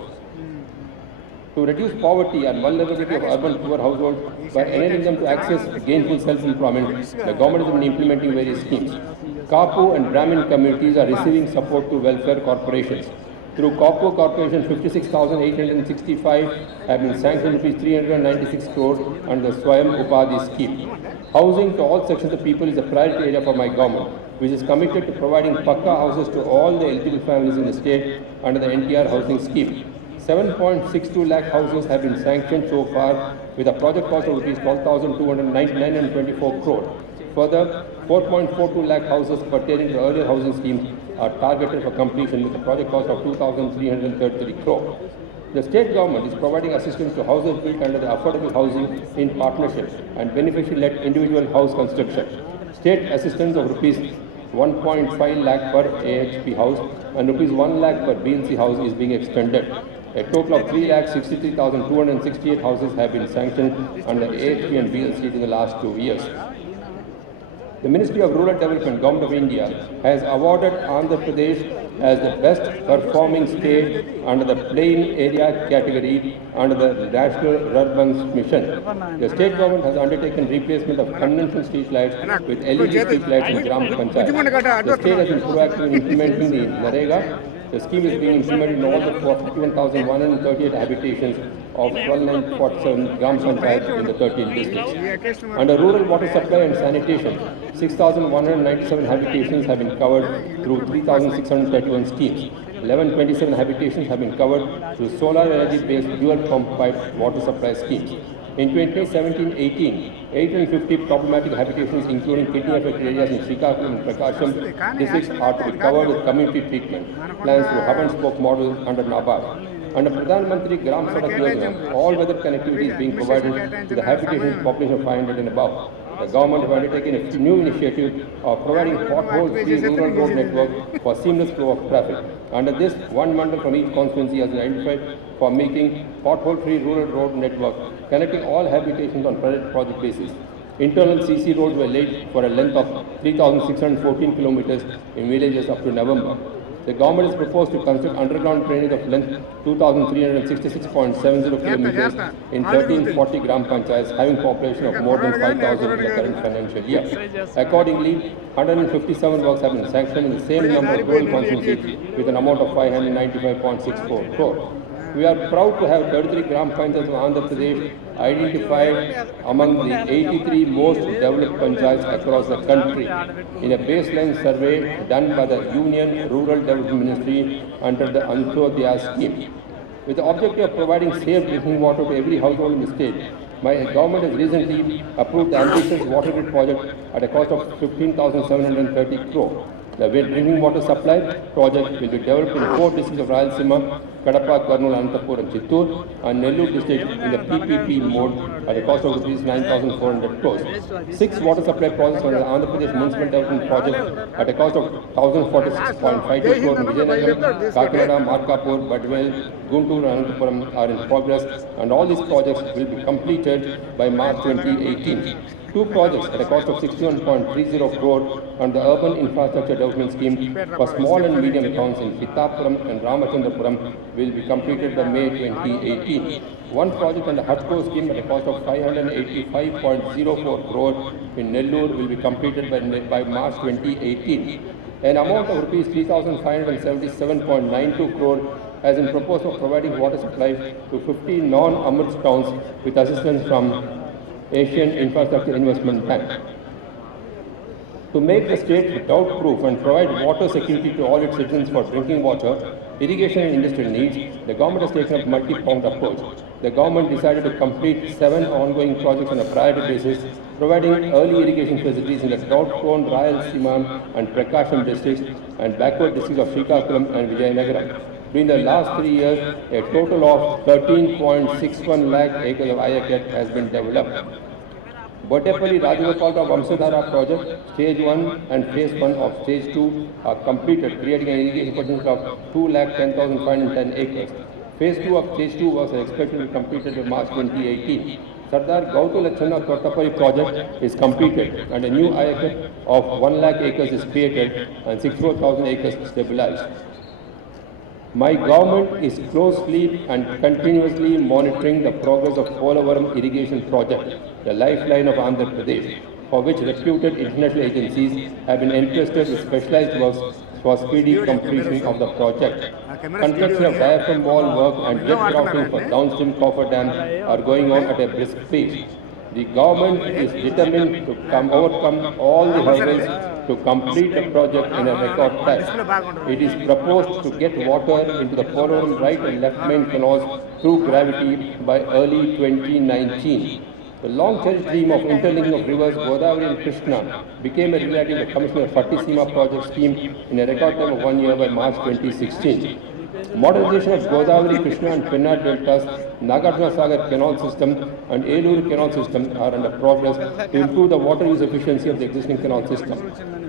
To reduce poverty and vulnerability of urban poor households by enabling them to access gainful self-employment, the government has been implementing various schemes. Kapu and Brahmin communities are receiving support to welfare corporations. Through Kapu Corporation, 56,865 have been sanctioned rupees 396 crores under the Swayam Upadhi scheme. Housing to all sections of the people is a priority area for my government, which is committed to providing Pakka houses to all the eligible families in the state under the I&PR housing scheme. 7.62 lakh houses have been sanctioned so far with a project cost of rupees 12,224 crore. Further, 4.42 lakh houses pertaining to the earlier housing schemes are targeted for completion with a project cost of 2,333 crore. The state government is providing assistance to houses built under the affordable housing in partnership and beneficiary-led individual house construction. State assistance of rupees 1.5 lakh per AHP house and rupees 1 lakh per BLC house is being extended. A total of 3,63,268 houses have been sanctioned under AHP and BLC in the last 2 years. The Ministry of Rural Development, Government of India, has awarded Andhra Pradesh as the best performing state under the plain area category under the National Urban Mission. The state government has undertaken replacement of conventional street lights with LED street lights in Gram Panchayat. The state has been proactive in implementing the NREGA. The scheme is being implemented in all the 51,138 habitations of 1,247 Gram Panchayats in the 13 districts. Under rural water supply and sanitation, 6,197 habitations have been covered through 3,631 schemes. 1,127 habitations have been covered through solar energy-based dual pump pipe water supply schemes. In 2017-18, 850 problematic habitations, including kidney-affected areas in Srikakulam and Prakasham districts, are to be covered with community treatment plans through hub-and-spoke model under NABARD. Under Pradhan Mantri Gram Sadak Yojana, all-weather connectivity is being provided to the habitation population of 500 and above. The government has undertaken a new initiative of providing pothole-free rural road network for seamless flow of traffic. Under this, one mandal from each constituency has been identified for making pothole-free rural road network, connecting all habitations on project basis. Internal CC roads were laid for a length of 3,614 kilometers in villages up to November. The government is proposed to construct underground drainage of length 2,366.70 kilometers in 1340 Gram Panchayats having population of more than 5,000 in the current financial year. Accordingly, 157 works have been sanctioned in the same number of rural constituencies with an amount of 595.64 crore. We are proud to have 33 Gram Panchayats of Andhra Pradesh identified among the 83 most developed panchayats across the country in a baseline survey done by the Union Rural Development Ministry under the Antyodaya scheme. With the objective of providing safe drinking water to every household in the state, my government has recently approved the ambitious water grid project at a cost of 15,730 crore. The drinking water supply project will be developed in 4 districts of Rayalaseema, Kadapa, Kurnool, Anantapur and Chittoor and Nellore district in the PPP mode at a cost of rupees 9,400 crores. 6 water supply projects under the Andhra Pradesh Municipal Development Project at a cost of 1,046.52 crores in Vizianagaram, Kakinada, Markapur, Badwell, Guntur and Ananthapuram are in progress, and all these projects will be completed by March 2018. 2 projects at a cost of 61.30 crore under the Urban Infrastructure Development Scheme for small and medium towns in Pittapuram and Ramachandrapuram will be completed by May 2018. 1 project under HUDCO scheme at a cost of 585.04 crore in Nellore will be completed by March 2018. An amount of rupees 3,577.92 crore has been proposed for providing water supply to 50 non-Amrit towns with assistance from Asian Infrastructure Investment Bank. To make the state drought-proof and provide water security to all its citizens for drinking water, irrigation and industrial needs, the government has taken up a multi-pronged approach. The government decided to complete 7 ongoing projects on a priority basis, providing early irrigation facilities in the drought-prone Rayalaseema and Prakasham districts and backward districts of Srikakulam and Vijayanagaram. During the last 3 years, a total of 13.61 lakh acres of I&PR has been developed. Botepalli Rajagopalram Vamsadhara project, stage 1 and phase 1 of stage 2 are completed, creating an irrigation potential of 2,10,510 acres. Phase 2 of stage 2 was expected to be completed in March 2018. Sardar Gautulachanna Thotapalli project is completed and a new I&PR of 1 lakh acres is created and 64,000 acres stabilized. My government is closely and continuously monitoring the progress of Polavaram irrigation project, the lifeline of Andhra Pradesh, for which reputed international agencies have been entrusted with specialized works for speedy completion of the project. Construction of diaphragm wall work and jet grouting for downstream coffer dam are going on at a brisk pace. The government is determined to overcome all the hurdles to complete the project in a record time. It is proposed to get water into the Polavaram right and left main canals through gravity by early 2019. The long-cherished dream of interlinking of rivers Godavari and Krishna became a reality with the commission of Fattiseema project scheme in a record time of 1 year by March 2016. Modernization of Godavari, Krishna and Pennar deltas, Nagarjuna Sagar canal system and Eluru canal system are under progress to improve the water use efficiency of the existing canal system.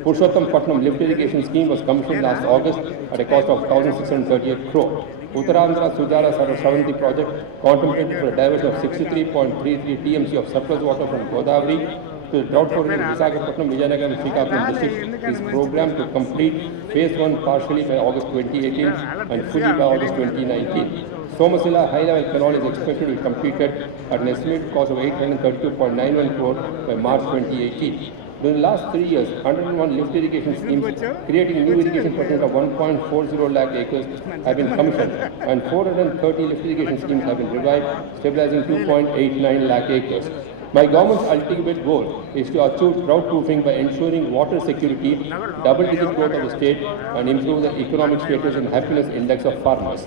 Purushottam Patnam lift irrigation scheme was commissioned last August at a cost of 1,638 crore. Uttarandhra Sujara Shravanti project contemplated for a diversion of 63.33 TMC of surplus water from Godavari to the drought-prone Visakhapatnam, Vijayanagaram and Srikakulam districts is programmed to complete phase 1 partially by August 2018 and fully by August 2019. Somasila high-level canal is expected to be completed at an estimated cost of 832.91 crore by March 2018. During the last 3 years, 101 lift irrigation schemes creating new irrigation potential of 1.40 lakh acres have been commissioned and 430 lift irrigation schemes have been revived, stabilizing 2.89 lakh acres. My government's ultimate goal is to achieve drought-proofing by ensuring water security, double-digit growth of the state, and improve the economic status and happiness index of farmers.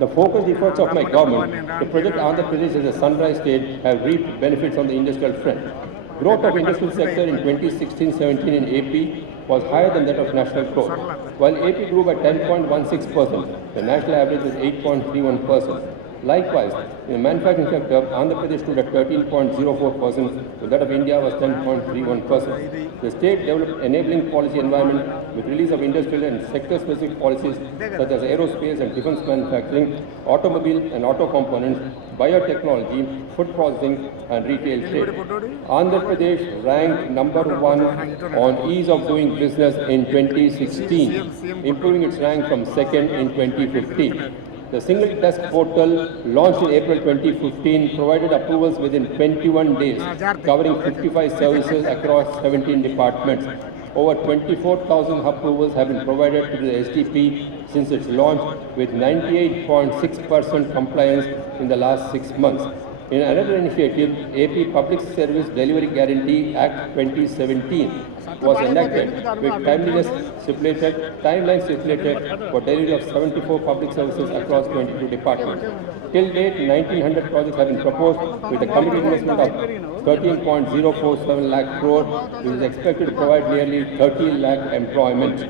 The focused efforts of my government to project Andhra Pradesh as a sunrise state have reaped benefits on the industrial front. Growth of industrial sector in 2016-17 in AP was higher than that of national growth. While AP grew by 10.16%, the national average was 8.31%. Likewise, in the manufacturing sector, Andhra Pradesh stood at 13.04%, while that of India was 10.31%. The state developed enabling policy environment with release of industrial and sector-specific policies such as aerospace and defense manufacturing, automobile and auto components, biotechnology, food processing and retail trade. Andhra Pradesh ranked number 1 on ease of doing business in 2016, improving its rank from second in 2015. The single desk portal launched in April 2015 provided approvals within 21 days, covering 55 services across 17 departments. Over 24,000 approvals have been provided to the SDP since its launch, with 98.6% compliance in the last 6 months. In another initiative, AP Public Service Delivery Guarantee Act 2017 was enacted with timelines stipulated for delivery of 74 public services across 22 departments. Till date, 1,900 projects have been proposed with a committed investment of 13.047 lakh crore, which is expected to provide nearly 30 lakh employment.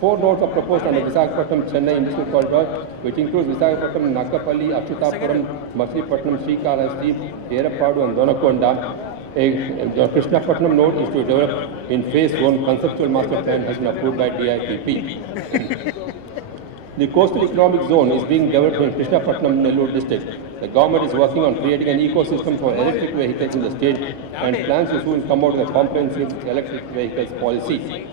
4 nodes are proposed under Visakhapatnam Chennai Industrial Corridor, which includes Visakhapatnam, Nakapalli, Akshitapuram, Machilipatnam, Srikalahasti, Erapadu and Donakonda. A Krishnapatnam node is to develop in phase 1. Conceptual master plan has been approved by DIPP. The coastal economic zone is being developed in Krishnapatnam, Nellore district. The government is working on creating an ecosystem for electric vehicles in the state and plans to soon come out with a comprehensive electric vehicles policy.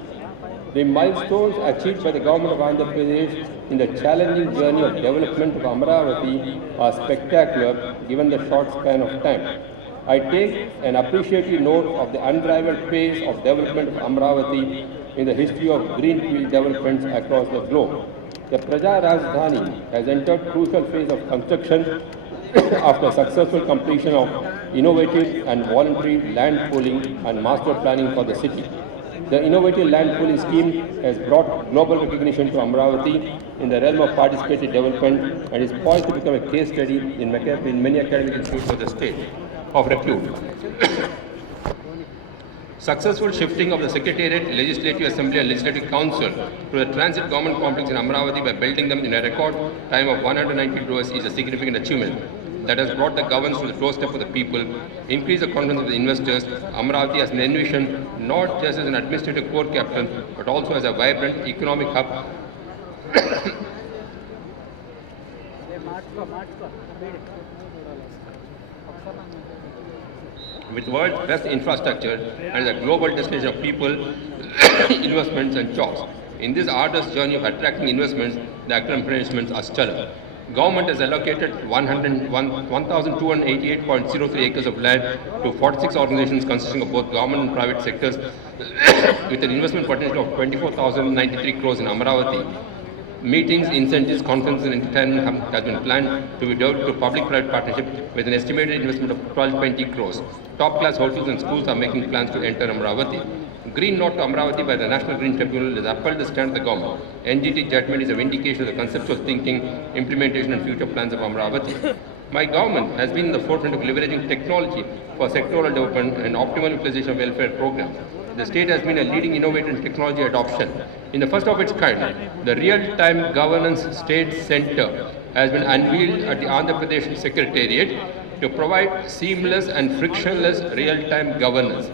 The milestones achieved by the government of Andhra Pradesh in the challenging journey of development of Amaravati are spectacular given the short span of time. I take an appreciative note of the unrivaled pace of development of Amaravati in the history of greenfield developments across the globe. The Praja Rajdhani has entered crucial phase of construction after successful completion of innovative and voluntary land pooling and master planning for the city. The innovative land pooling scheme has brought global recognition to Amravati in the realm of participative development and is poised to become a case study in many academic institutes of the state of repute. Successful shifting of the Secretariat, Legislative Assembly and Legislative Council to the transit government complex in Amravati by building them in a record time of 190 crores is a significant achievement that has brought the governance to the doorstep of the people, increased the confidence of the investors. Amravati has been envisioned not just as an administrative core capital, but also as a vibrant economic hub with world's best infrastructure and a global destination of people, investments and jobs. In this arduous journey of attracting investments, the accomplishments are stellar. Government has allocated 1,288.03 acres of land to 46 organizations consisting of both government and private sectors with an investment potential of 24,093 crores in Amravati. Meetings, incentives, conferences and entertainment has been planned to be developed to public-private partnership with an estimated investment of 1220 crores. Top-class hotels and schools are making plans to enter Amravati. Green note to Amravati by the National Green Tribunal has upheld the stand of the government. NGT judgment is a vindication of the conceptual thinking, implementation and future plans of Amravati. My government has been in the forefront of leveraging technology for sectoral development and optimal utilization of welfare programs. The state has been a leading innovator in technology adoption. In the first of its kind, the Real-Time Governance State Center has been unveiled at the Andhra Pradesh Secretariat to provide seamless and frictionless real-time governance.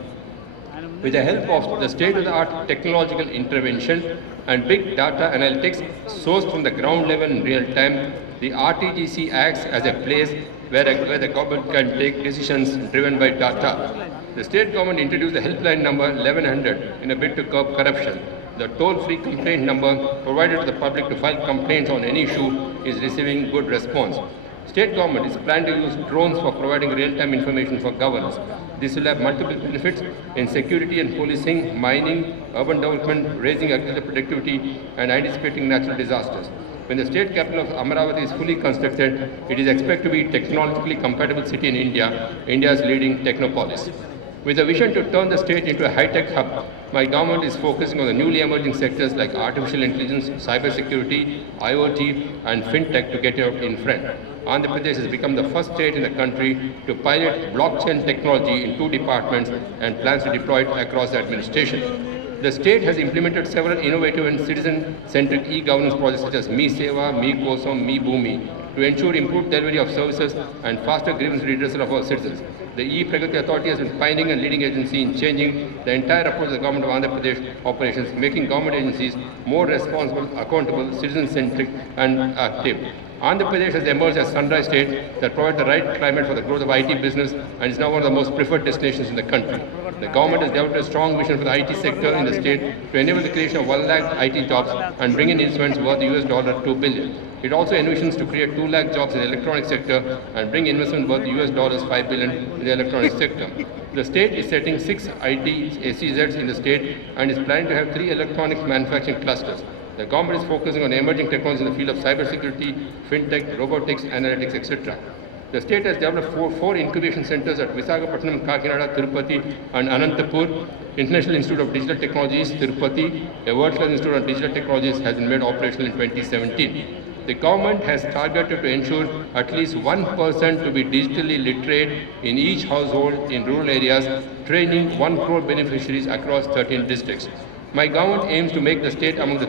With the help of the state-of-the-art technological intervention and big data analytics sourced from the ground level in real time, the RTGC acts as a place where the government can take decisions driven by data. The state government introduced the helpline number 1100 in a bid to curb corruption. The toll-free complaint number provided to the public to file complaints on any issue is receiving good response. State government is planning to use drones for providing real-time information for governance. This will have multiple benefits in security and policing, mining, urban development, raising agricultural productivity, and anticipating natural disasters. When the state capital of Amravati is fully constructed, it is expected to be a technologically compatible city in India, India's leading technopolis. With a vision to turn the state into a high-tech hub, my government is focusing on the newly emerging sectors like artificial intelligence, cybersecurity, IoT, and fintech to get out in front. Andhra Pradesh has become the first state in the country to pilot blockchain technology in 2 departments and plans to deploy it across the administration. The state has implemented several innovative and citizen-centric e-governance projects such as Me Seva, Me Kosam, Me Bhumi to ensure improved delivery of services and faster grievance redressal of our citizens. The E-Pragati Authority has been pioneering and leading agency in changing the entire approach of the government of Andhra Pradesh operations, making government agencies more responsible, accountable, citizen-centric and active. Andhra Pradesh has emerged as a sunrise state that provides the right climate for the growth of IT business and is now one of the most preferred destinations in the country. The government has developed a strong vision for the IT sector in the state to enable the creation of 1 lakh IT jobs and bring in investments worth $2 billion. It also envisions to create 2 lakh jobs in the electronic sector and bring investment worth $5 billion in the electronic sector. The state is setting 6 IT SEZs in the state and is planning to have 3 electronics manufacturing clusters. The government is focusing on emerging technologies in the field of cybersecurity, fintech, robotics, analytics, etc. The state has developed four incubation centers at Visakhapatnam, Kakinada, Tirupati, and Anantapur. International Institute of Digital Technologies, Tirupati, a world-class institute of digital technologies, has been made operational in 2017. The government has targeted to ensure at least 1% to be digitally literate in each household in rural areas, training 1 crore beneficiaries across 13 districts. My government aims to make the state among the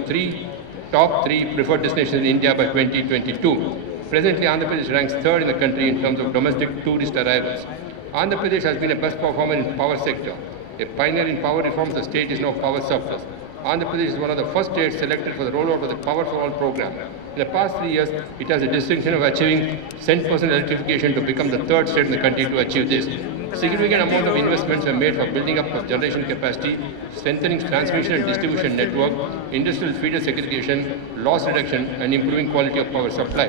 top 3 preferred destinations in India by 2022. Presently, Andhra Pradesh ranks 3rd in the country in terms of domestic tourist arrivals. Andhra Pradesh has been a best performer in power sector. A pioneer in power reforms, the state is now power surplus. Andhra Pradesh is one of the first states selected for the rollout of the Power for All program. In the past 3 years, it has a distinction of achieving 10% electrification to become the 3rd state in the country to achieve this. Significant amount of investments were made for building up of generation capacity, strengthening transmission and distribution network, industrial feeder segregation, loss reduction, and improving quality of power supply.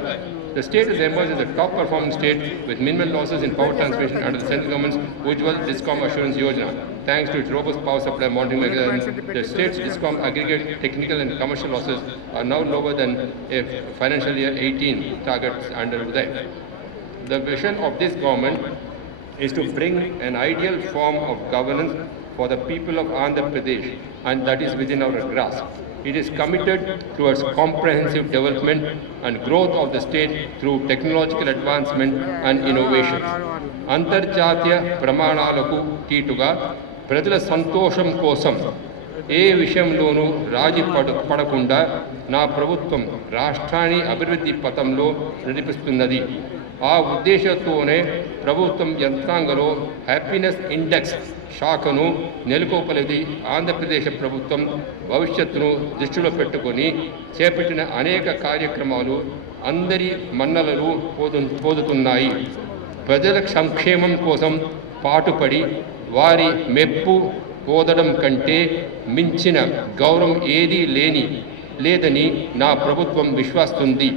The state has emerged as a top-performing state with minimal losses in power transmission under the central government's Ujjwal Discom Assurance Yojana. Thanks to its robust power supply monitoring mechanism, the state's Discom aggregate technical and commercial losses are now lower than a financial year 18 targets under Uday. The vision of this government is to bring an ideal form of governance for the people of Andhra Pradesh, and that is within our grasp. It is committed towards comprehensive development and growth of the state through technological advancement and innovation. అంతర్జాతీయ ప్రమాణాలకు కీటుగా ప్రజల సంతోషం కోసం ఏ విషయంలోనూ రాజీ పడకుండా నా ప్రభుత్వం రాష్ట్రాన్ని అభివృద్ధి పథంలో నడిపిస్తున్నది. ఆ ఉద్దేశంతోనే ప్రభుత్వం యంత్రాంగంలో హ్యాపీనెస్ ఇండెక్స్ శాఖను నెలకొల్పేది. ఆంధ్రప్రదేశ్ ప్రభుత్వం భవిష్యత్తును దృష్టిలో పెట్టుకొని చేపట్టిన అనేక కార్యక్రమాలు అందరి మన్ననలు పొందుతున్నాయి. ప్రజల సంక్షేమం కోసం పాటుపడి వారి మెప్పు పొందడం కంటే మించిన గౌరవం ఏదీ లేదని నా ప్రభుత్వం విశ్వసిస్తుంది.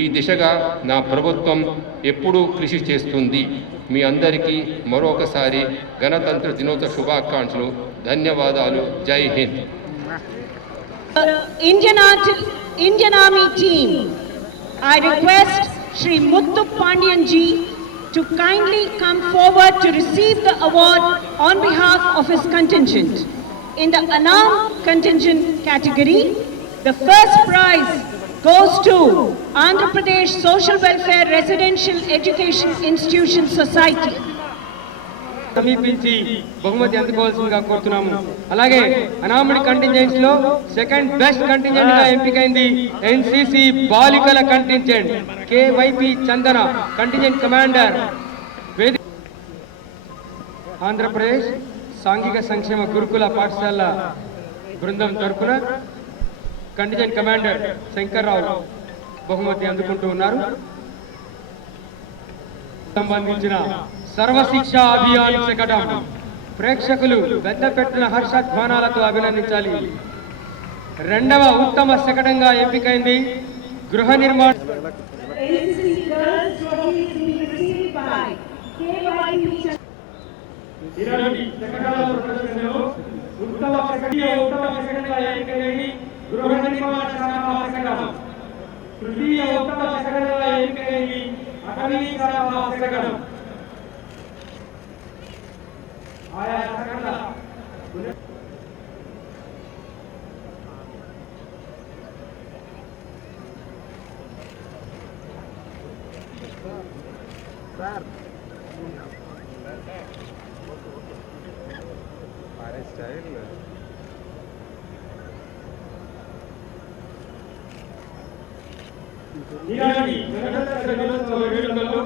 ఈ దిశగా నా ప్రభుత్వం ఎప్పుడూ కృషి చేస్తుంది. మీ అందరికీ మరొకసారి గణతంత్ర దినోత్సవ శుభాకాంక్షలు. ధన్యవాదాలు. జై Hind. Indian Army team, I request Shri Muthu Pandian ji to kindly come forward to receive the award on behalf of his contingent. In the unarmed contingent category, the first prize goes to Andhra Pradesh Social Welfare Residential Education Institution Society. సమీపించి బహుమతి అందుకోవాల్సిందిగా కోరుతున్నాము. అలాగే అనామడి contingents లో second best contingent గా ఎంపికైంది NCC బాలికల contingent KYP చందన, contingent commander. Andhra Pradesh సాంఘిక సంక్షేమ గురుకుల పాఠశాల బృందం తరపున కంటింజెంట్ కమాండర్ శంకర్రావు బహుమతి అందుకుంటూ ఉన్నారు. సంబంధించిన సర్వశిక్ష అభియాన్ శకటం ప్రేక్షకులు పెద్ద పెట్టిన హర్షధ్వానాలతో అభినందించాలి. రెండవ ఉత్తమ శకటంగా ఎంపికైంది గృహ నిర్మాణ తృతీయ ఉత్తమ శకటంగా ఎంపికైంది అటవీ శాఖ శకటం. ఆయా శకటల ఈనాటి గణతంత్ర దినోత్సవ వేడుకల్లో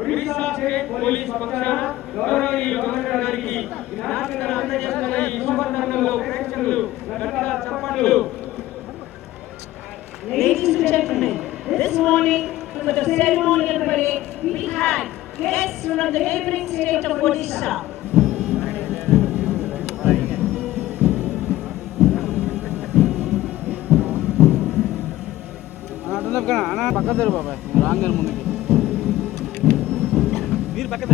ఒడిశా స్టేట్ పోలీస్ పక్షాన గౌరవనీయ గవర్నర్ గారికి జ్ఞాపకాలను అందజేస్తున్న ఈ శుభతరుణంలో ప్రేక్షకులు గట్టిగా చప్పట్లు. Ladies and gentlemen, this morning for the ceremonial parade, we had guests from the neighboring state of Odisha. పక్క బాబాయ్ రాంగ్ ముందుకి మీరు పక్క